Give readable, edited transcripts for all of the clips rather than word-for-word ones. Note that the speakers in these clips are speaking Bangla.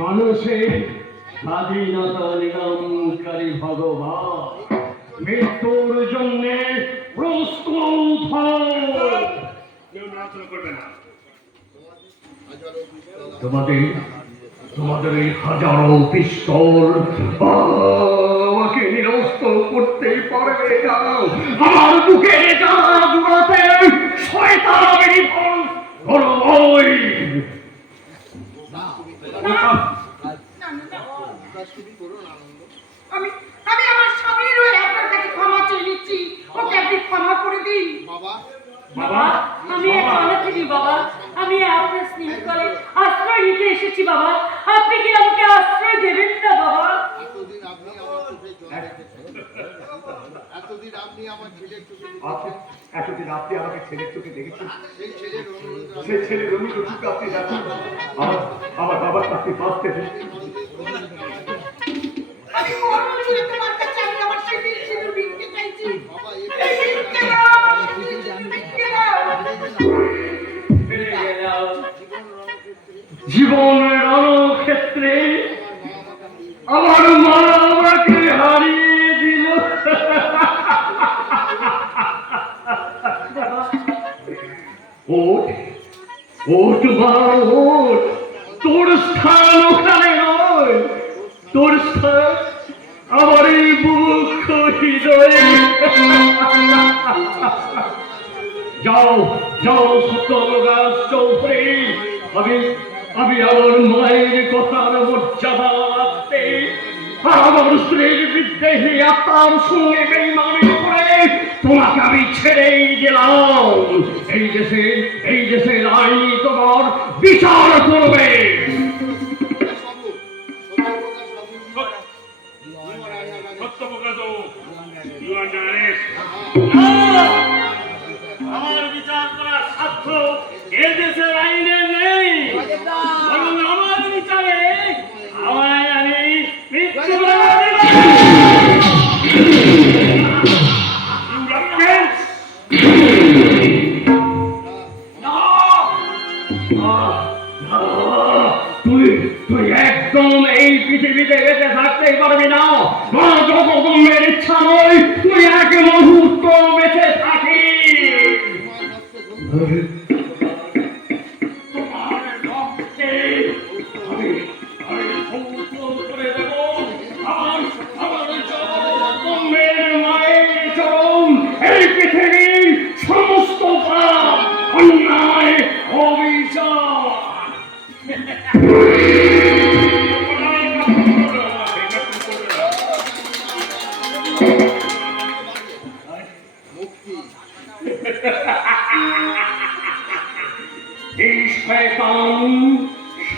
মানুষের স্বাধীনতা নিলামকারী ভগবান মৃত্যুর জন্য প্রস্তুত তোমাদের তোমাদের এই হাজারো পিস্তল আমাকে নিরস্ত করতে পারবে না। আমার বুকে জুড়াতে শয়তানের ভয়। আমি আমার স্বামীর হয়ে আপনার কাছে ক্ষমা চেয়ে নিচ্ছি, ওকে আপনি ক্ষমা করে দিন। বাবা আমি অনাথিনী বাবা, আমি আপনার স্নেহ করে আশ্রয় নিতে এসেছি বাবা, আপনি কি আমাকে আশ্রয় দেবেন না বাবা? এতদিন আপনি আমার ছেলের চোখে এতদিন আপনি আমাকে ছেলের চোখে দেখেছেন, সেই ছেলে রমিকে চোখে আপনি দেখুন, আমার বাবার কাছে বাঁচতে আমি মরণ জুড়ে তোমার কাছে আমি আমার স্মৃতির সিঁদুর ভিক্ষে চাইছি। জীবনের রণক্ষেত্রে আমার মা আমাকে হারিয়ে দিল। ওঠ ওঠ মা ওঠ, তোর স্থান ওখানে নয়, তোর স্থান আমার এই বুক হৃদয়ে। যাও যাও সত্যগাছ চৌধুরী, আমি আমার মায়ের কথার মর্যাদা রাখতে আমার স্ত্রীর বিদ্রোহী আত্মার সঙ্গে বেইমানি করে তোমাকে আমি ছেড়েই দিলাম। এই দেশের আইনি তোমার বিচার করবে। আমার বিচার করার সাধ্য এ দেশের আইনে নেই, আমার বিচারে আমায় আমি মৃত্যু তুই একদম এই পৃথিবীতে বেঁচে থাকতেই পারবি না। জগদম্বের ইচ্ছা নয় তুই এক মুহূর্ত বেঁচে থাকি। এই পৃথিবীর সমস্ত পাপ অন্যায় অবিচার এই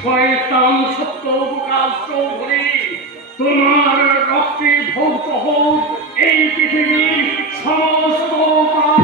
শয়তান সত্যপ্রকাশ চৌধুরী তোমার রক্তে ধৌত হোক এই পৃথিবীর সমস্ত পাপ।